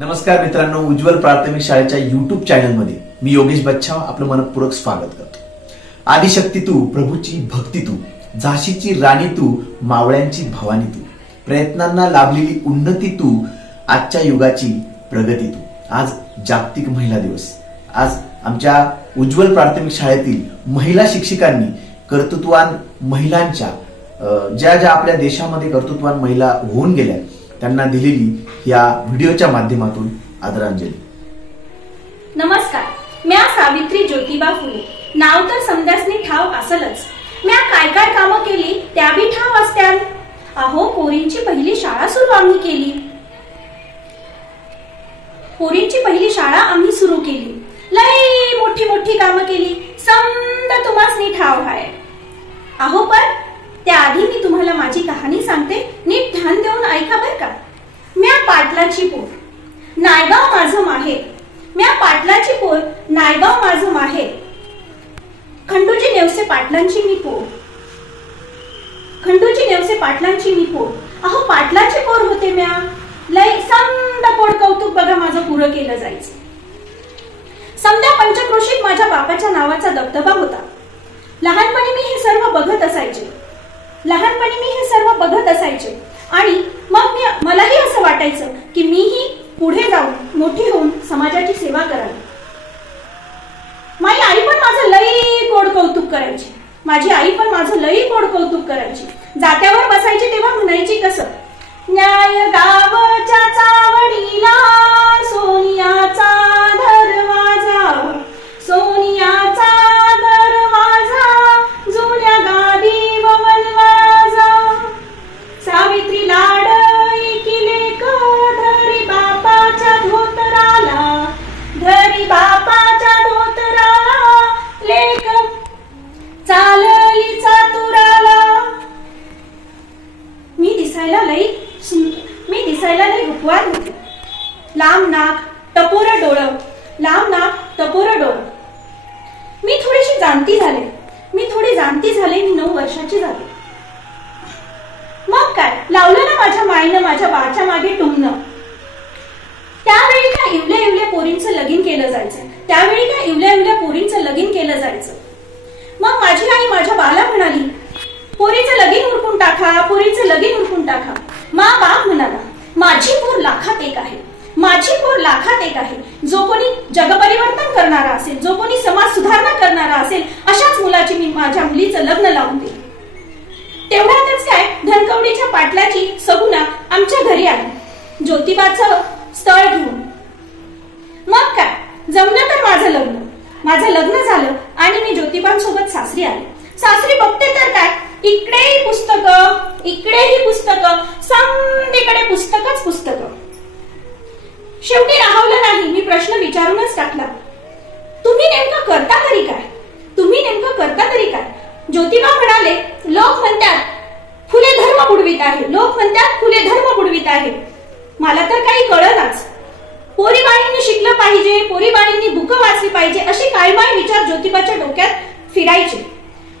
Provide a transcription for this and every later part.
नमस्कार मित्रांनो, उज्ज्वल प्राथमिक शाळेच्या युट्यूब चॅनलमध्ये मी योगेश बच्छाव आपलं मनपूर्वक स्वागत करतो। आदिशक्ती तू, प्रभूची भक्ती तू, झाशीची राणी तू, मावळ्यांची भवानी तू, प्रयत्नांना लाभलेली उन्नती तू, आजच्या युगाची प्रगती तू। आज जागतिक महिला दिवस। आज आमच्या उज्ज्वल प्राथमिक शाळेतील महिला शिक्षिकांनी कर्तृत्ववान महिलांच्या ज्या ज्या आपल्या देशामध्ये कर्तृत्ववान महिला होऊन गेल्या त्यांना दिलेली या व्हिडिओच्या माध्यमातून आदरांजली। नमस्कार, म्या सावित्री ज्योतिबा फुले। नाव तर समजासनी ठाव असलच, म्या काय काय कामं केली त्या बी ठाव असत्याल। अहो, पोरींची पहिली शाळा सुरू आम्ही केली। पोरींची पहिली शाळा आम्ही सुरू केली। लई मोठी मोठी कामं केली, समजा तुम्हासनी ठाव आहे। अहो, पण त्याआधी मी तुम्हाला माझी कहाणी सांगते, नीट ध्यान देऊन ऐका बर का। म्या पाटलाची पोर, नायगाव माझं माहेर। म्या पाटलाची पोर, नायगाव माझं माहेर। खंडूजी नेवसे पाटलांची मी पोर, खंडूजी नेवसे पाटलांची मी पोर। अहो, पाटलाची पोर होते म्या। लय समदा पोट कौतुक बघा माझं पुरं केलं जायचं। समद्या पंचक्रोशीत माझ्या बापाच्या नावाचा दबदबा होता। लहानपणी मी हे सर्व बघत असायचे, लहानपणी मी हे सर्व बघत असायचे आणि मग मलाही असं वाटायचं की मीही पुढे जाऊन मोठी होऊन समाजाची सेवा करावी। माझी आई पण माझं लई गोड कौतुक करायची, माझी आई पण माझं लई गोड कौतुक करायची। जात्यावर बसायची तेव्हा म्हणायची कसं, न्याय गावच्या चावडीला सोनियाचा दरवाजा, सोनियाचा दरवाजा, जुन्या गादी वनवाजा, सावित्री लाडई किलेक धरी बापाच्या धोतराला, धरी बापाच्या धोतराला, लेक चालली चातुराला। मी दिसायला लई रूपवान होते। लांब नाक, टपोर डोळं, लांब नाक, टपोर डोळं। मी थोडीशी जाणती झाले, मी 9 वर्षाची झाले। मग काय लावलं ना माझ्या माईनं माझ्या बाच्या मागे टुमणं। त्यावेळी काय इवल्या पोरींचं लगीन केलं जायचं, त्यावेळी काय इवल्या पोरींचं लगीन केलं जायचं। मग माझी आई माझ्या बाला म्हणाली, पोरीचं लगीन उरकून टाका, पोरीचं लगीन उरकून टाका। बाप म्हणाला, माझी पोर लाखात एक आहे, माझी पोर लाखात एक आहे। जो कोणी जगपरिवर्तन करणारा असेल, जो कोणी समाज सुधारणा करणारा असेल, अशाच मुलाची मी माझ्या मुलीचं लग्न लावून देईन। तेवढ्यातच काय धनकवडीच्या पाटलाची सगुना आमच्या घरी आली ज्योतिबाचं स्थळ घेऊन। मग काय जमलं तर माझं लग्न झालं आणि मी ज्योतिबांसोबत सासरी आले। सासरी बघते तर काय इकडेही पुस्तकं, इकडेही पुस्तकं, समधीकडे पुस्तकच पुस्तकं। शेवटी राहवलं नाही, मी प्रश्न विचारूनच टाकला, तुम्ही नेमकं करता तरी काय, तुम्ही नेमकं करता तरी काय। ज्योतिबा म्हणाले, लोक म्हणतात फुले धर्म बुडवीत आहे, लोक म्हणतात फुले धर्म बुडवीत आहे। मला तर काही कळनाच। पोरीबाळींनी शिकलं पाहिजे, पोरीबाळींनी बुकं वाचली पाहिजे, अशी काळमाळ विचार ज्योतिबाच्या डोक्यात फिरायचे।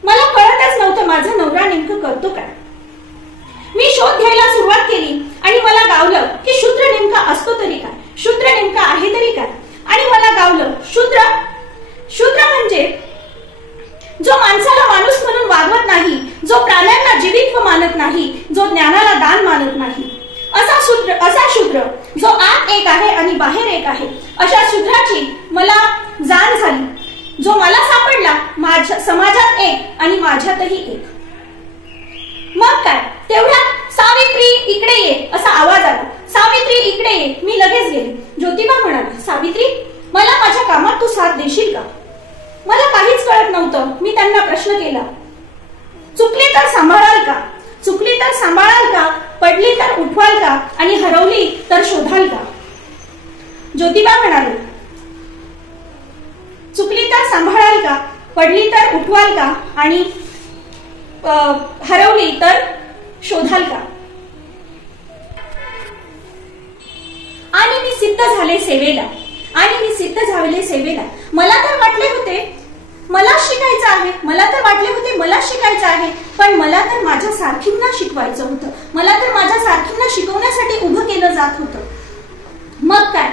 मला कळतच नव्हतं माझा नवरा नेमकं करतो काय। मी शोध घ्यायला सुरुवात केली आणि मला गावलं की शूद्र नेमका असतो तरी काय, शूद्र नेमका आहे तरी काय। आणि मला गावलं शूद्र म्हणजे जो माणसाला माणूस म्हणून वागवत नाही, जो प्राण्यांना जीवित्व मानत नाही, जो ज्ञानाला दान मानत नाही, असा शूद्र जो आत एक आहे आणि बाहेर एक आहे, अशा शूद्राची मला जाण झाली। जो मला सापडला माझ्या समाजात एक आणि माझ्यातही एक। मग काय तेवढ्यात सावित्री इकडे ये असा आवाज आला, सावित्री इकडे ये। मी लगेच गेले। ज्योतिबा म्हणाली, सावित्री मला माझ्या कामात तू साथ देशील का। मला काहीच कळत नव्हतं। मी त्यांना प्रश्न केला, चुकली तर सांभाळाल का, चुकली तर सांभाळाल का, पडली तर उठवाल का आणि हरवली तर शोधाल का। ज्योतिबा म्हणाले, चुकली तर सांभाळाल का, पडली तर उठवाल का आणि हरवली तर शोधाल का। आणि मी सिद्ध झाले सेवेला, मला तर वाटले होते मला शिकायचं आहे, मला तर वाटले होते मला शिकायचं आहे, पण मला तर माझ्या सारखींना शिकवायचं होतं, मला तर माझ्या सारखींना शिकवण्यासाठी उभं केलं जात होतं। मग काय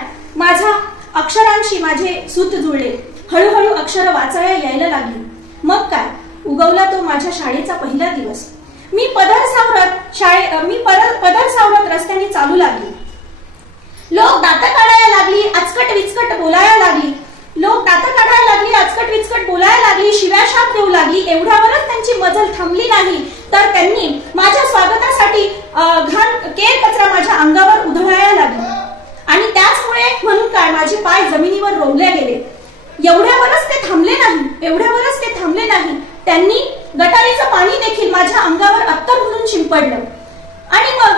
अक्षरांशी माझे सूत जुळले. हळूहळू अक्षर वाचायला यायला लागली. मग काय, उगवला तो माझ्या शाळेचा पहिला दिवस. मी पदर सावरत रस्त्याने चालू लागली. लोक दात काढायला लागली, अचकट विचकट बोलायला लागली. शिव्या शाप देऊ लागली. एवढ्यावरच त्यांची मजल थांबली नाही, तर त्यांनी माझ्या स्वागतासाठी घाण केर कचरा माझ्या अंगावर उधळायला लागली. आणि त्याचमुळे म्हणून काय, माझे पाय जमिनीवर रोवले गेले. एवढ्यावरच ते थांबले नाही, त्यांनी गटारीचं पाणी देखील माझ्या अंगावर अत्तर म्हणून शिंपडलं. आणि मग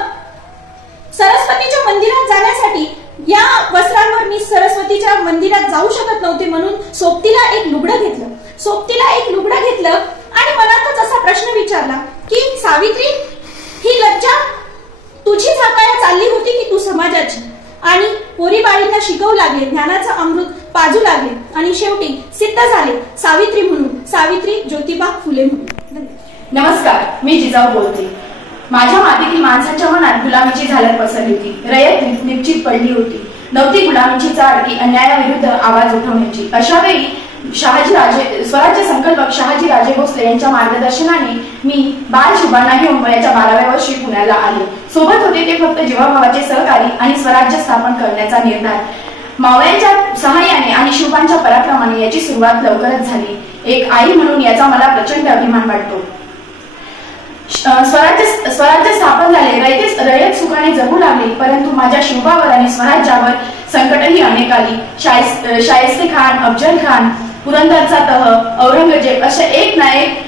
सरस्वतीच्या मंदिरात जाण्यासाठी या वस्त्रांवर मी सरस्वतीच्या मंदिरात जाऊ शकत नव्हते, म्हणून सोबतीला एक लुगडं घेतलं आणि मनातच असा प्रश्न विचारला की सावित्री, ही लज्जा तुझी झाकायला चालली होती की तू समाजाची? आणि पोरीबाळींना शिकवू लागले, ज्ञानाचं अमृत पाजू लागले आणि शेवटी सिद्ध झाले सावित्री म्हणून, सावित्री ज्योतिबा फुले म्हणून. नमस्कार, मी जिजाऊ बोलते. माझ्या मातीतील माणसाच्या मनात गुलामीची झालर पसरली होती. रयत निश्चित पडली होती. नव्हती गुलामीची चाड की अन्यायाविरुद्ध आवाज उठवण्याची. अशा वेळी स्वराज्य संकल्पक शहाजी राजे भोसले यांच्या मार्गदर्शनाने मी बाल शिवांना घेऊन वयाच्या 12व्या वर्षी पुण्याला आले. सोबत होते ते फक्त जीवाभावाचे सहकारी आणि स्वराज्य स्थापन करण्याचा निर्धार. मावळ्यांच्या सहाय्याने आणि शिवबांच्या पराक्रमाने याची सुरुवात लवकरच झाली. एक आई म्हणून याचा मला प्रचंड अभिमान वाटतो. स्वराज्य स्थापन झाले, रयत सुखाने जगू लागले. परंतु माझ्या शिवबावर आणि स्वराज्यावर संकटही अनेक आली. शायस्ते खान, अफजल खान, पुरंदरचा तह, औरंगजेब अशा एक ना एक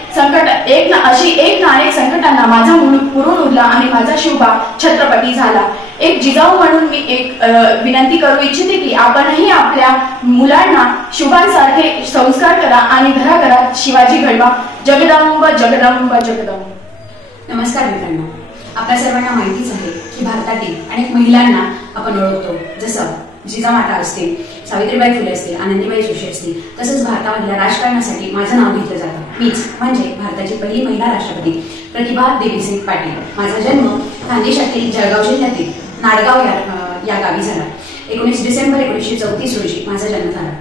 संकटांना माझा मुलूक पुरून उरला आणि माझा शिवबा छत्रपती झाला. एक जिजाऊ म्हणून मी एक विनंती करू इच्छिते की आपणही आपल्या मुलांना शिवबांसारखे संस्कार करा आणि घराघरात शिवाजी घडवा. जगदंब जगदंब जगदंब. नमस्कार मित्रांनो, आपल्या सर्वांना माहितीच आहे की भारतातील अनेक महिलांना आपण ओळखतो. जसं जिजामाता असतील, सावित्रीबाई फुले असतील, आनंदीबाई जोशी असतील. तसंच भारतामधल्या राजकारणासाठी माझं नाव घेतलं जातं. मीच म्हणजे भारताची पहिली महिला राष्ट्रपती प्रतिभा देवीसिंग पाटील. माझा जन्म खानदेशातील जळगाव जिल्ह्यातील नाडगाव या गावी झाला. 19 डिसेंबर 1934 रोजी माझा जन्म झाला.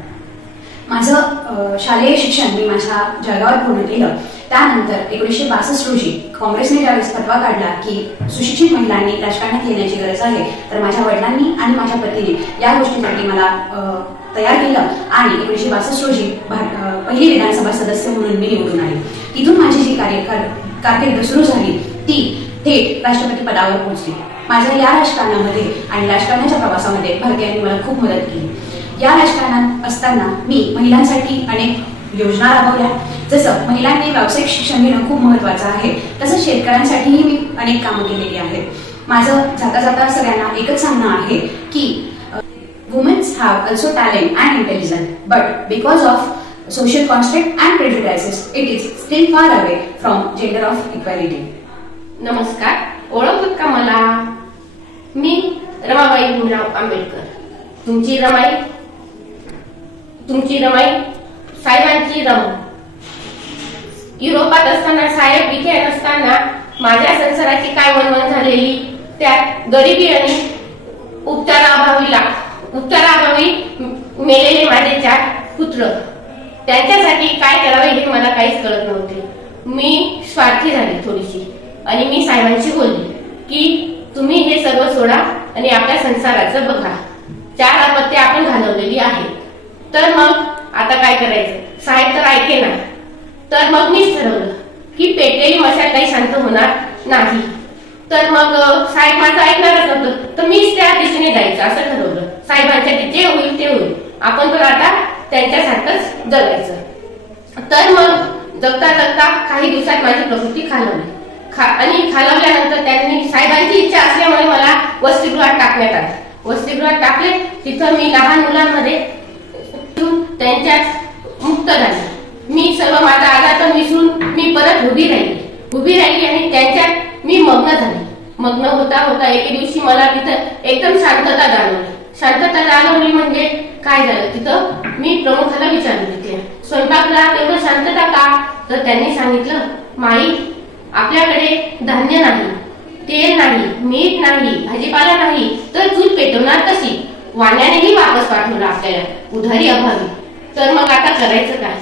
माझं शालेय शिक्षण मी माझ्या जळगावात पूर्ण केलं. त्यानंतर 1962 रोजी काँग्रेसने ज्यावेळेस फतवा काढला की सुशिक्षित महिलांनी राजकारणात येण्याची गरज आहे, तर माझ्या वडिलांनी आणि माझ्या पतीने या गोष्टीसाठी मला तयार केलं आणि 1962 रोजी पहिली विधानसभा सदस्य म्हणून मी निवडून आले. तिथून माझी जी कारकीर्द सुरू झाली ती थेट राष्ट्रपती पदावर पोहोचली. माझ्या या राजकारणामध्ये आणि राजकारणाच्या प्रवासामध्ये भारतीयांनी मला खूप मदत केली. या राजकारणात असताना मी महिलांसाठी अनेक योजना राबवल्या. जसं महिलांनी व्यावसायिक शिक्षण घेणं खूप महत्वाचं आहे, तसंच शेतकऱ्यांसाठीही मी अनेक कामं केलेली आहेत. माझं जाता जाता सगळ्यांना एकच सांगणं आहे की womens have also talent and intelligence, but because of social constraint and prejudices it is still far away from gender of equality. नमस्कार, ओळखत का मला? मी रमाबाई भीमराव आंबेडकर. तुमची रमाई साहेबांची रम. युरोपात असताना, साहेब इथे असताना माझ्या संसाराची काय वणवण झालेली, त्यात गरिबी आणि उपचाराअभावी मेलेले माझे 4 पुत्र. त्यांच्यासाठी काय करावे हे मला काहीच कळत नव्हते. मी स्वार्थी झाली थोडीशी आणि मी साहेबांशी बोलली की तुम्ही हे सर्व सोडा आणि आपल्या संसाराचं बघा. 4 आपत्ती आपण घालवलेली आहेत, तर मग आता काय करायचं? साहेब तर ऐके ना. तर मग मीच ठरवलं की पेटलेली मशाल काही शांत होणार नाही. तर मग साहेब माझं ऐकणारच नव्हतं, तर मीच त्या दिशेने जायचं असं ठरवलं. साहेबांसाठी जे होईल ते होईल, आपण तर आता त्यांच्यासारखंच जगायचं. तर मग जगता जगता काही दिवसात माझी प्रकृती खालवली आणि खालवल्यानंतर त्यांनी साहेबांची इच्छा असल्यामुळे मला वसतिगृहात टाकण्यात आले. वसतिगृहात टाकले, तिथं मी लहान मुलांमध्ये त्यांच्यात मुक्त झाले. मी सर्व माझा आधार विसरून मी परत उभी राहिली आणि त्यांच्यात मी मग्न झाले. मग्न होता होता एके दिवशी मला तिथं एकदम शांतता जाणवली. म्हणजे काय झालं तिथं? मी प्रमुखाला विचारलं, तिथे स्वयंपाकगृहात एवढं शांतता का? तर त्यांनी सांगितलं, माई आपल्याकडे धान्य नाही, तेल नाही, मीठ नाही, भाजीपाला नाही, तर चूल पेटवणार कशी? वाण्यानेही वापस पाठवलं आपल्याला उधारी अभावी. तर मग आता करायचं काय?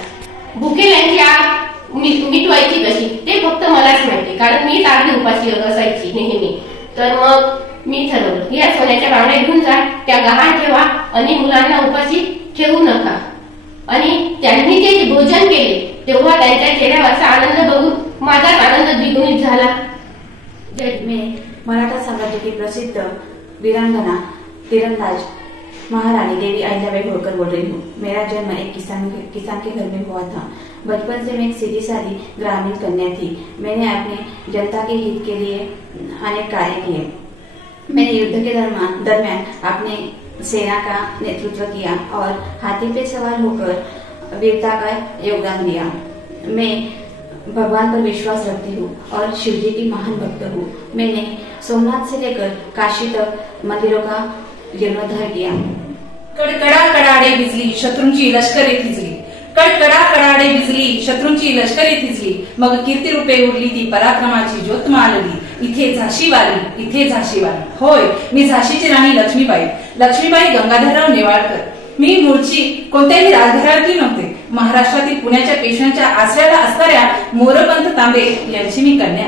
भुकेल्यांची आग मिटवायची कशी ते फक्त मलाच माहिती, कारण मी तारली उपाशी असायची नेहमी. तर मग मी ठरवलं, या सोन्याच्या बावड्या घेऊन जा, त्या गहाण ठेवा आणि मुलांना उपाशी ठेवू नका. आणि त्यांनी जे भोजन केले तेव्हा त्यांच्या चेहऱ्यावरचा आनंद बघून माझाच आनंद द्विगुणित झाला. मैं मराठा साम्राज्य की प्रसिद्ध वीरांगना तीरंदाज महारानी देवी अहिल्याबाई होळकर बोल रही हूँ. मेरा जन्म एक किसान के घर में हुआ था. बचपन से मैं एक सीधी सादी ग्रामीण कन्या थी. मैंने अपने जनता के हित के लिए अनेक कार्य किए. मैंने युद्ध के दरमियान अपने सेना का नेतृत्व किया और हाथी पे सवार होकर वीरता का योगदान दिया. मैं भगवान पर विश्वास रखती हूँ और शिव जी की महान भक्त हूँ. मैंने सोमनाथ से लेकर काशी तक मंदिरों का जीर्णोद्धार किया. कडकडा कडाडे बिजली शत्रूंची लष्करे थिजली. कडकडा कडाडे बिजली शत्रूंची लष्करे थिजली. मग कीर्तिरूपे उरली ती पराक्रमाची ज्योत मालली. इथे झाशीवाली, इथे झाशीवाली. होय, मी झाशीची राणी लक्ष्मीबाई गंगाधरराव नेवाळकर. मी मूळची कोणत्याही राजघराण्याची नव्हते. महाराष्ट्रातील पुण्याच्या पेशव्यांच्या आश्रयाला असणाऱ्या मोरपंत तांबे यांची मी कन्या.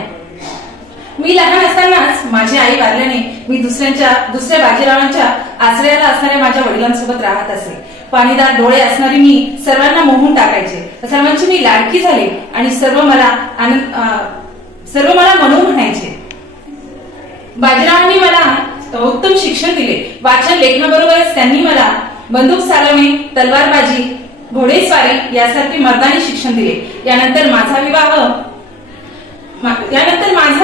मी लहान असतानाच माझी आई वारल्याने मी दुसऱ्या बाजीरावांच्या आश्रयाला असणाऱ्या माझ्या वडिलांसोबत राहत असे. पाणीदार डोळे असणारी मी सर्वांना मोहून टाकायचे. सर्वांची मी लाडकी झाले आणि सर्व मला म्हणू म्हणायचे. बाजीरावांनी मला उत्तम शिक्षण दिले. वाचन लेखनाबरोबरच त्यांनी मला बंदूक चालवणे, तलवारबाजी, घोडेस्वारी यासारखे मर्दानी शिक्षण दिले. यानंतर माझा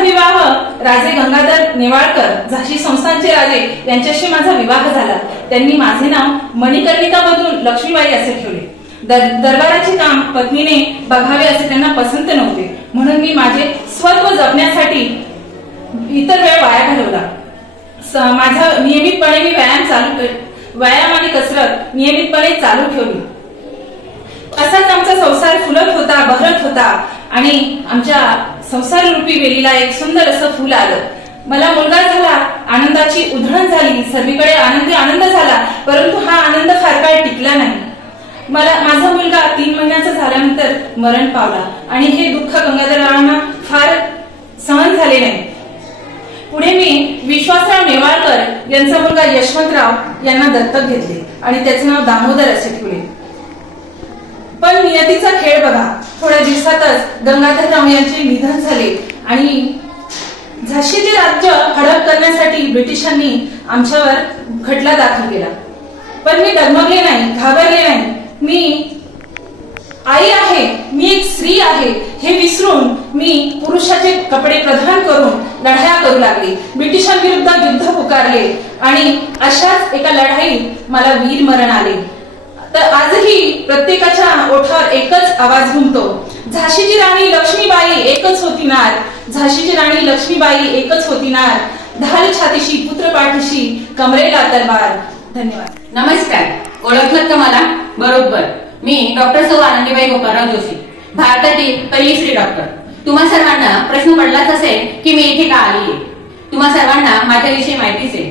विवाह राजे गंगाधर नेवाळकर झाशी संस्थानचे राजे यांच्याशी माझा विवाह झाला. त्यांनी माझे नाव मणिकर्णिका बदलून लक्ष्मीबाई असे ठेवले. दरबाराचे काम पत्नीने बघावे असे त्यांना पसंत नव्हते, म्हणून मी माझे स्वत्व जपण्यासाठी इतर वेळ वाया घालवला. माझा नियमितपणे मी व्यायाम आणि कसरत नियमितपणे चालू ठेवली. असाच आमचा संसार फुलत होता, बहरत होता आणि आमच्या संसार रूपी वेलीला एक सुंदर असं फुल आलं. मला मुलगा झाला, आनंदाची उधळण झाली, सर्वीकडे आनंद झाला. परंतु हा आनंद फार काळ टिकला नाही. माझा मुलगा 3 महिन्याचा झाल्यानंतर मरण पावला आणि हे दुःख गंगाधररावांना फार सहन झाले नाही. पुढे मी विश्वासराव नेवाळकर यांचा मुलगा यशवंतराव यांना दत्तक घेतले आणि त्याचे नाव दामोदर असे ठेवले. पण नियतीचा खेळ बघा, थोड्या दिवसातच गंगाधरराव यांचे निधन झाले आणि झाशीचे राज्य हडप करण्यासाठी ब्रिटिशांनी आमच्यावर खटला दाखल केला. पण मी डगमगले नाही, घाबरले नाही. मी आई आहे, मी एक स्त्री आहे हे विसरून मी पुरुषाचे कपडे प्रधान करून लढाया करू लागले. ब्रिटिशांविरुद्ध युद्ध पुकारले आणि अशाच एका लढाईत मला वीर मरण आले. तर आजही प्रत्येकाच्या ओठावर एकच आवाज घुमतो, झाशीची राणी लक्ष्मीबाई एकच होती नार. झाशीची राणी लक्ष्मीबाई एकच होती नार. ढाल छातीशी, पुत्र पाठीशी, कमरेला तलवार. धन्यवाद. नमस्कार. ओळखलं का मला? बरोबर, मी डॉक्टर सौ आनंदीबाई गोपाळराव जोशी, भारतातील पहिली स्त्री डॉक्टर. तुम्हा सर्वांना प्रश्न पडलाच असेल की मी इथे का आलीये. तुम्हा सर्वांना माझ्याविषयी माहितीच आहे,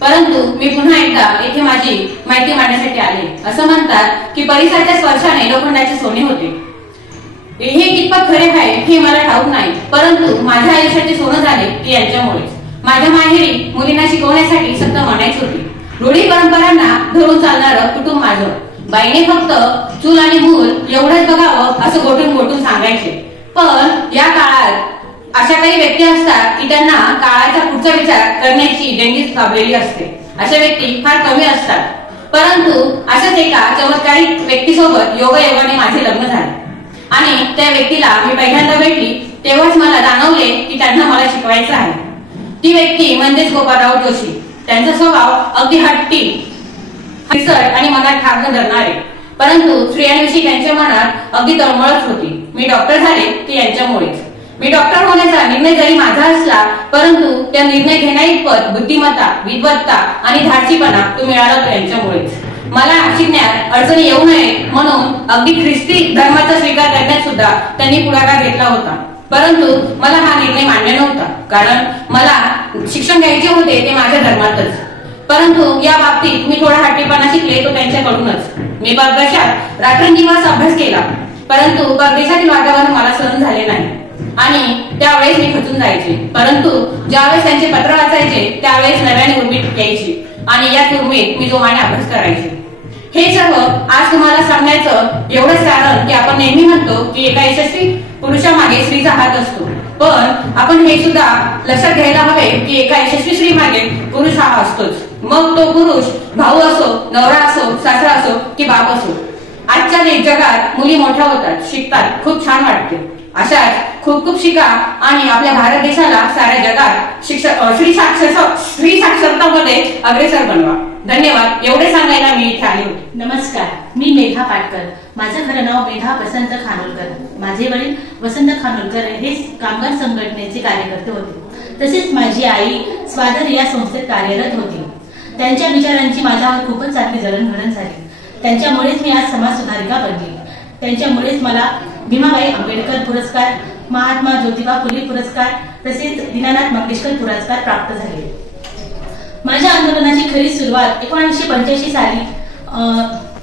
परंतु मी पुन्हा एकदा इथे माझी माहिती मांडण्यासाठी आले. असं म्हणतात की परिसराच्या स्पर्शाने लोखंडाचे सोने होते. हे कितपत खरे आहे हे मला ठाऊक नाही, परंतु माझ्या आयुष्याचे सोनं झाले ते यांच्यामुळेच. माझ्या माहेरी मुलींना शिकवण्यासाठी सक्त म्हणायची होती. रूढी परंपरांना धरून चालणारं कुटुंब माझं. बाईने फक्त चूल आणि मूल एवढंच बघावं असं गोटून सांगायचे. पण या काळात अशा काही व्यक्ती असतात की त्यांना काळाचा पुढचा विचार करण्याची देणगीच लाभलेली असते. अशा व्यक्ती फार कमी असतात, परंतु अशाच एका चमत्कारिक व्यक्तीसोबत योगायोगाने माझे लग्न झाले आणि त्या व्यक्तीला मी पहिल्यांदा भेटली तेव्हाच मला जाणवले की त्यांना मला शिकवायचं आहे. ती व्यक्ती म्हणजेच गोपाळराव जोशी. त्यांचा स्वभाव अगदी हट्टी आणि मनात ठाक धरणारे, परंतु स्त्रियांविषयी त्यांच्या मनात अगदी तळमळच होती. मी डॉक्टर झाले ते यांच्यामुळेच. मी डॉक्टर होण्याचा निर्णय जरी माझा असला, परंतु त्या निर्णय घेण्याइतपत बुद्धिमत्ता, विद्वत्ता आणि धाडसीपणा तो मिळाला तो यांच्यामुळेच. मला शिकण्यात अडचणी येऊ नये म्हणून अगदी ख्रिस्ती धर्माचा स्वीकार करण्यात सुद्धा त्यांनी पुढाकार घेतला होता. परंतु मला हा निर्णय मान्य नव्हता, कारण मला शिक्षण घ्यायचे होते ते माझ्या धर्मातच. परंतु या बाबतीत मी थोडा हट्टीपणा शिकले तो त्यांच्याकडूनच. मी परदेशात रात्रंदिवस अभ्यास केला, परंतु परदेशातील वातावरण मला सहन झाले नाही आणि त्यावेळेस मी खचून जायचे. परंतु ज्यावेळेस त्यांचे पत्र वाचायचे त्यावेळेस नव्याने उर्मीत यायची आणि या उर्मीत मी जोमाने अभ्यास करायचे. हे सर्व आज तुम्हाला सांगण्याचं एवढंच कारण की आपण नेहमी म्हणतो की एका यशस्वी पुरुषामागे स्त्रीचा हात असतो, पण आपण हे सुद्धा लक्षात घ्यायला हवे की एका यशस्वी स्त्री मागे पुरुष हा असतोच. मग तो पुरुष भाऊ असो, नवरा असो, सासरा असो की बाप असो. आजच्या जगात मुली मोठ्या होतात, शिकतात, खूप छान वाटते. अशाच खूप खूप शिका आणि आपल्या भारत देशाला साऱ्या जगात स्त्री साक्षरतामध्ये अग्रेसर बनवा. धन्यवाद. एवढे सांगायला मी इथे आले होते. नमस्कार, मी मेधा पाटकर. माझं खरं नाव मेधा वसंत खानोलकर. माझे वडील वसंत खानोलकर हे कामगार संघटनेचे कार्यकर्ते होते. तसेच माझी आई स्वादर या संस्थेत कार्यरत होती. त्यांच्या विचारांची माझ्यावर खूपच चांगली जडणघडण झाली. त्यांच्यामुळेच मी आज समाज सुधारिका बनली. त्यांच्यामुळेच मला भीमाबाई आंबेडकर पुरस्कार, महात्मा ज्योतिबा फुले पुरस्कार तसेच दीनानाथ मंगेशकर पुरस्कार प्राप्त झाले. माझ्या आंदोलनाची खरी सुरुवात 1985 साली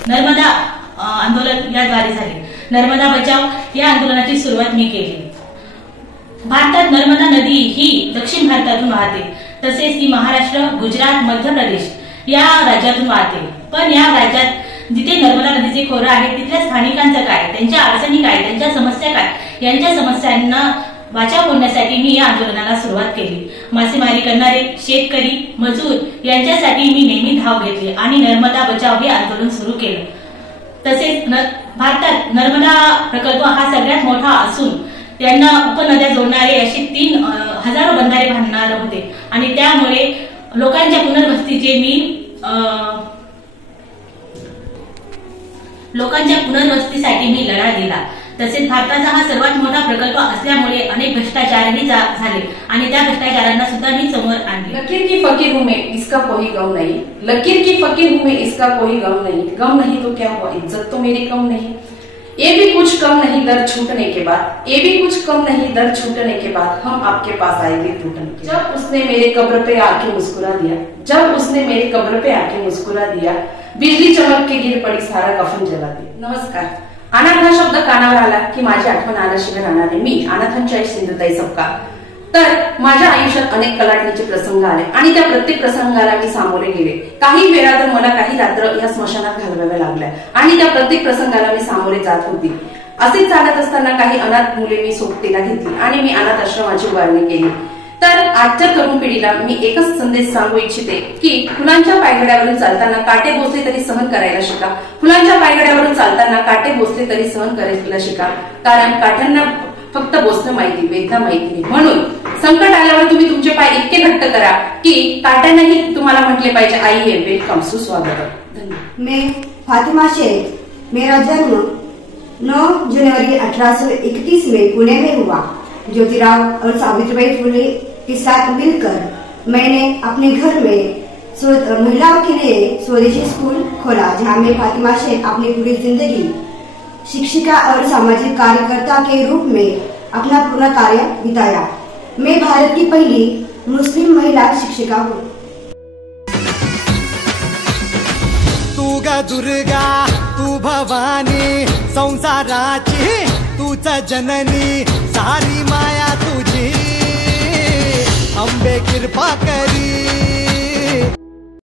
नर्मदा आंदोलन याद्वारे झाली. नर्मदा बचाव या आंदोलनाची सुरुवात मी केली. भारतात नर्मदा नदी ही दक्षिण भारतातून वाहते, तसेच ती महाराष्ट्र, गुजरात, मध्य प्रदेश या राज्यातून वाहते. पण या राज्यात जिथे नर्मदा नदीचे खोरं आहे तिथल्या स्थानिकांचं काय, त्यांच्या अडचणी काय, त्यांच्या समस्या काय, यांच्या समस्यांना वाचा फोडण्यासाठी मी या आंदोलनाला सुरुवात केली. मासेमारी करणारे, शेतकरी, मजूर यांच्यासाठी मी नेहमी धाव घेतली आणि नर्मदा बचाव हे आंदोलन सुरू केलं. तसेच भारतात नर्मदा प्रकल्प हा सगळ्यात मोठा असून त्यांना उपनद्या जोडणारे असे 3 हजारो बंधारे बांधणार होते आणि त्यामुळे लोकांच्या पुनर्वसतीसाठी मी लढा दिला. तसेच भारताचा हा सर्वात मोठा प्रकल्प असल्यामुळे अनेक भ्रष्टाचारही झाले आणि त्या भ्रष्टाचारांना सुद्धा मी समोर आणले. लकीर की फकीर हूं मैं, इसका कोई गम नहीं. लकीर की फकीर हूं मैं, इसका कोई गम नहीं. गम नहीं तो क्या हुआ, इज्जत तो मेरी कम नहीं. ये भी कुछ कम नहीं दर छूटने के बाद, ये भी कुछ कम नहीं दर छूटने के बाद हम आपके पास आएंगे टूटने के. जब उसने मेरे कब्र पे आके मुस्कुरा दिया, जब उसने मेरे कब्र पे आके मुस्कुरा दिया, बिजली चमक के गिर पडी, सारा कफन जला दिया. नमस्कार. अनाथ हा शब्द कानावर आला की माझी आठवण आल्याशिवाय राहणार नाही. मी अनाथांची आई सिंधुताई सपकाळ. तर माझ्या आयुष्यात अनेक कलाटणीचे प्रसंग आले आणि त्या प्रत्येक प्रसंगाला मी सामोरे गेले. काही वेळा तर मला काही रात्र या स्मशानात घालवाव्या लागल्या आणि त्या प्रत्येक प्रसंगाला मी सामोरे जात होती. असेच चालत असताना काही अनाथ मुले मी सोबतीला घेतली आणि मी अनाथ आश्रमाची उभारणी केली. तर आजच्या तरुण पिढीला मी एकच संदेश सांगू इच्छिते की फुलांच्या पायघड्यावरून चालताना काटे बोचले तरी सहन करायला शिका. फुलांच्या पायघड्यावरून चालताना काटे बोचले तरी सहन करायला शिका. कारण काठ्यांना फक्त बोचणं माहिती, वेदना माहिती नाही. म्हणून संकट आल्यावर तुम्ही तुमचे पाय इतके घट्ट करा की काट्यांनाही तुम्हाला म्हटले पाहिजे आई है, वेलकम, सुस्वागत. धन्यवाद. मैं फातिमा शेख. मेरा जन्म 9 जनवरी 1831 में पुणे में हुआ. ज्योतिराव और सावित्रीबाई फुले के साथ मिलकर मैंने अपने घर में महिलाओं के लिए स्वदेशी स्कूल खोला, जहां मैं फातिमा शेख अपनी पूरी जिंदगी शिक्षिका और सामाजिक कार्यकर्ता के रूप में अपना पूर्ण कार्य बिताया. मैं भारत की पहली मुस्लिम महिला शिक्षिका हूँ. तू ग दुर्गा, तू भवानी, संसाराची तूच जननी, सारी माया तुझी, अंबे कृपा करी.